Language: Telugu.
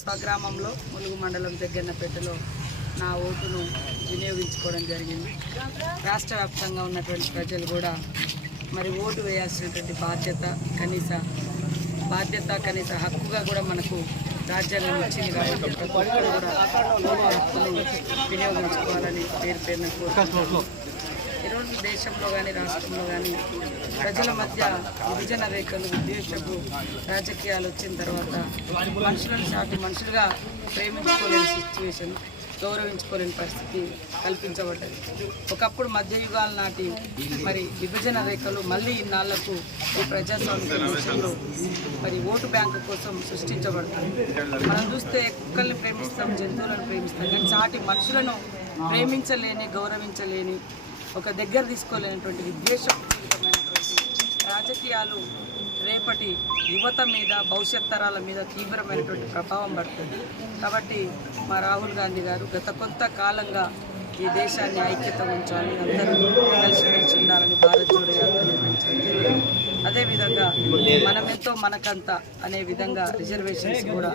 స్వగ్రామంలో ములుగు మండలం జగ్గన్నపేటలో నా ఓటును వినియోగించుకోవడం జరిగింది. రాష్ట్ర వ్యాప్తంగా ఉన్నటువంటి ప్రజలు కూడా మరి ఓటు వేయాల్సినటువంటి బాధ్యత కనీస బాధ్యత కనీస హక్కుగా కూడా మనకు రాజ్యాంగం ఇచ్చింది కాబట్టి ప్రతి ఒక్కరు కూడా ఓటు హక్కును వినియోగించుకోవాలని పేరు పేరున కోరుకుంటున్నాను. ఈరోజు దేశంలో కానీ రాష్ట్రంలో కానీ ప్రజల మధ్య విభజన రేఖలు ఉద్దేశపు రాజకీయాలు వచ్చిన తర్వాత మనుషులను సాటి మనుషులుగా ప్రేమించుకోలేని సిచ్యువేషన్ గౌరవించుకోలేని పరిస్థితి కల్పించబడ్డది. ఒకప్పుడు మధ్యయుగాల నాటి మరి విభజన రేఖలు మళ్ళీ ఇన్నాళ్ళకు ఈ ప్రజాస్వామిక దేశంలో మరి ఓటు బ్యాంకు కోసం సృష్టించబడతాయి. మనం చూస్తే కుక్కల్ని ప్రేమిస్తాం జంతువులను ప్రేమిస్తాం కానీ సాటి మనుషులను ప్రేమించలేని గౌరవించలేని ఒక దగ్గర తీసుకోలేనటువంటి విద్వేషపూరితమైనటువంటి రాజకీయాలు రేపటి యువత మీద భవిష్యత్ తరాల మీద తీవ్రమైనటువంటి ప్రభావం పడుతుంది. కాబట్టి మా రాహుల్ గాంధీ గారు గత కొంతకాలంగా ఈ దేశాన్ని ఐక్యత ఉంచాలి అందరూ కలిసిమెలిసి ఉండాలని భారత్ జోడో యాత్ర అదేవిధంగా మనమెంతో మనకంత అనే విధంగా రిజర్వేషన్స్ కూడా